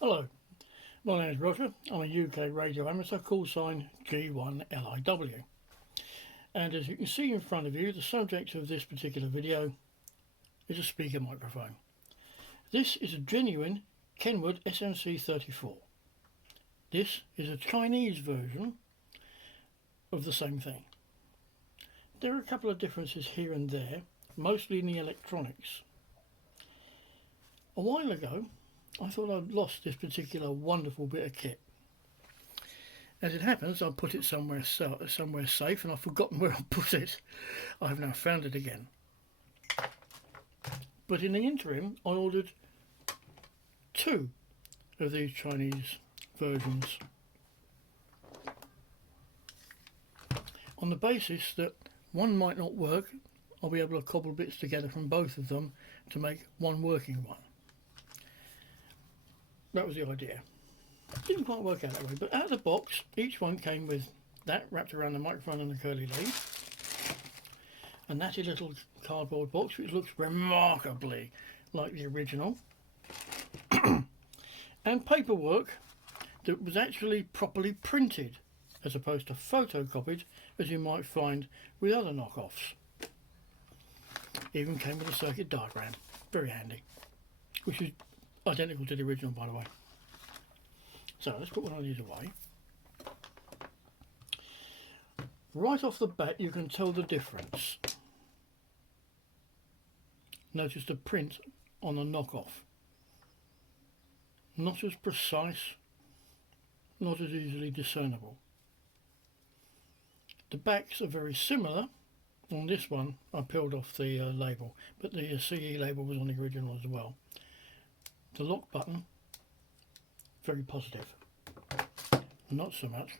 Hello, my name is Roger. I'm a UK radio amateur, call sign G1LIW. And as you can see in front of you, the subject of this particular video is a speaker microphone. This is a genuine Kenwood SMC 34. This is a Chinese version of the same thing. There are a couple of differences here and there, mostly in the electronics. A while ago, I thought I'd lost this particular wonderful bit of kit. As it happens, I put it somewhere safe and I've forgotten where I put it. I have now found it again. But in the interim, I ordered two of these Chinese versions on the basis that one might not work. I'll be able to cobble bits together from both of them to make one working one. That was the idea. Didn't quite work out that way, but out of the box, each one came with that wrapped around the microphone and the curly lead, a natty little cardboard box which looks remarkably like the original, and paperwork that was actually properly printed as opposed to photocopied as you might find with other knockoffs. Even came with a circuit diagram, very handy, which is identical to the original, by the way. So let's put one of these away. Right off the bat you can tell the difference. Notice the print on the knockoff. Not as precise, not as easily discernible. The backs are very similar. On this one I peeled off the label, but the CE label was on the original as well. The lock button, very positive. Not so much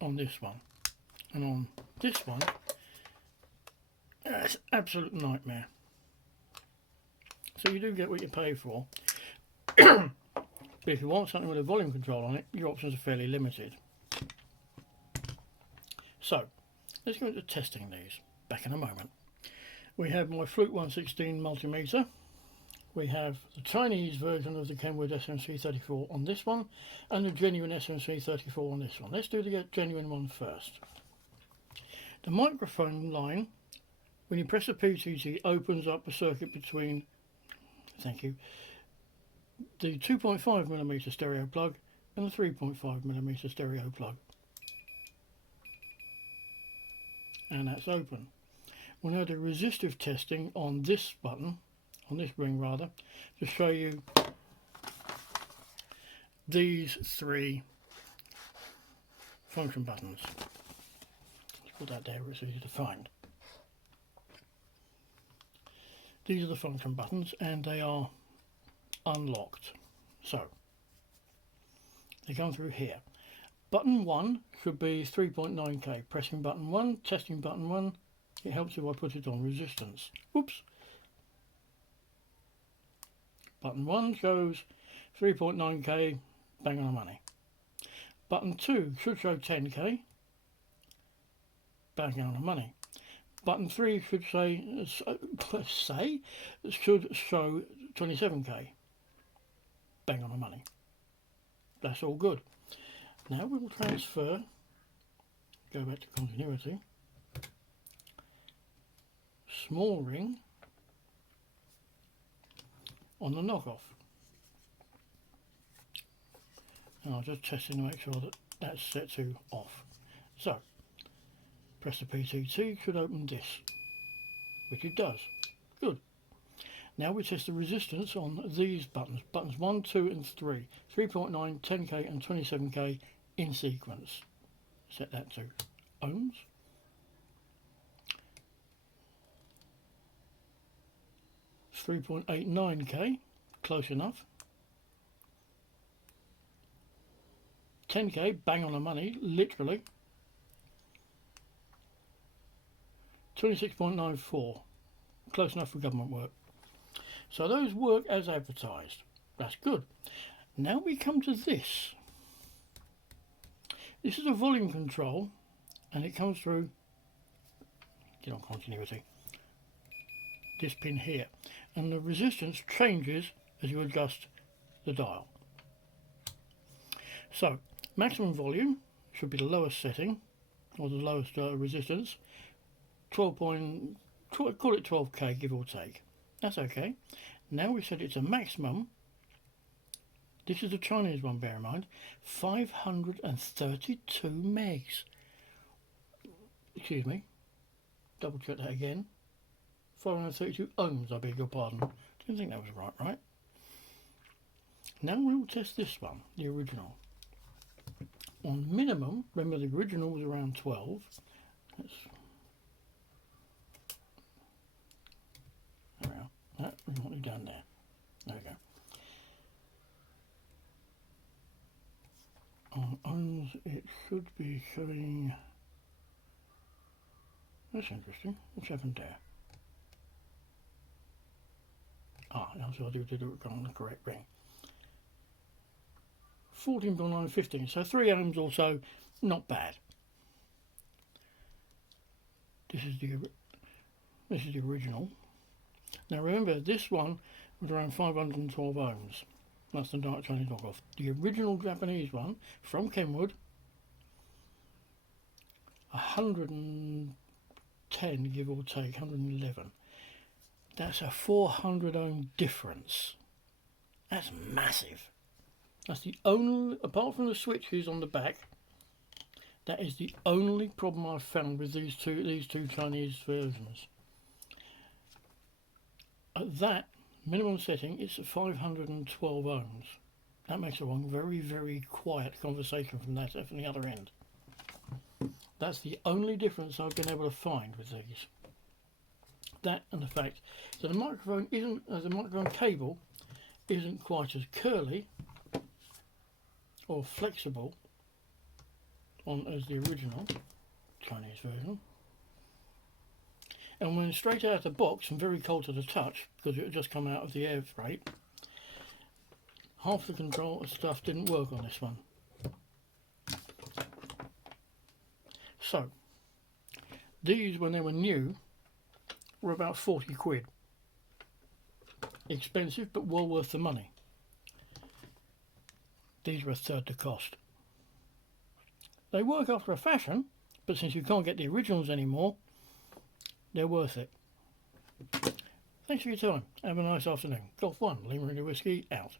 on this one. And on this one, it's an absolute nightmare. So you do get what you pay for. But if you want something with a volume control on it, your options are fairly limited. So, let's go into testing these. Back in a moment. We have my Fluke 116 multimeter. We have the Chinese version of the Kenwood SMC 34 on this one, and the genuine SMC 34 on this one. Let's do the genuine one first. The microphone line, when you press the PTT, opens up a circuit between, thank you, the 2.5mm stereo plug and the 3.5mm stereo plug. And that's open. We'll now do resistive testing on this button, on this ring rather, to show you these three function buttons. Let's put that there where it's easy to find. These are the function buttons and they are unlocked. So, they come through here. Button 1 should be 3.9k. Pressing button 1, testing button 1. It helps if I put it on resistance. Whoops. Button 1 shows 3.9k, bang on the money. Button 2 should show 10k, bang on the money. Button 3 should should show 27k, bang on the money. That's all good. Now we will transfer, go back to continuity, small ring on the knockoff. And I'll just test it to make sure that that's set to off. So, press the PTT, should open this, which it does. Good. Now we test the resistance on these buttons, buttons 1, 2 and 3, 3.9, 10k and 27k in sequence. Set that to ohms. It's 3.89k, close enough. 10k, bang on the money, literally. 26.94, close enough for government work. So those work as advertised. That's good. Now we come to this. This is a volume control and it comes through, get on continuity, this pin here, and the resistance changes as you adjust the dial. So maximum volume should be the lowest setting, or the lowest resistance. 12 point, call it 12k, give or take. That's okay. Now we set it to maximum. This is the Chinese one, bear in mind. 532 megs. Excuse me. Double check that again. 532 ohms, I beg your pardon. Didn't think that was right? Now we will test this one, the original. On minimum, remember the original was around 12. We want it down there. There we go. On ohms, it should be showing. That's interesting. What's happened there? So I did it on the correct ring. 14.915, so 3 ohms or so, not bad. This is the original. Now remember, this one was around 512 ohms. That's the Dark Chinese knockoff. The original Japanese one from Kenwood, 110 give or take, 111. That's a 400 ohm difference. That's massive. That's the only, apart from the switches on the back, that is the only problem I've found with these two Chinese versions. At that minimum setting, it's 512 ohms. That makes a very, very quiet conversation from the other end. That's the only difference I've been able to find with these. That and the fact that the microphone the microphone cable isn't quite as curly or flexible as the original Chinese version. And when straight out of the box and very cold to the touch, because it had just come out of the air freight, half the control stuff didn't work on this one. So these, when they were new, were about 40 quid. Expensive, but well worth the money. These were a third the cost. They work after a fashion, but since you can't get the originals anymore, they're worth it. Thanks for your time. Have a nice afternoon. Golf 1, Lima India Whiskey, out.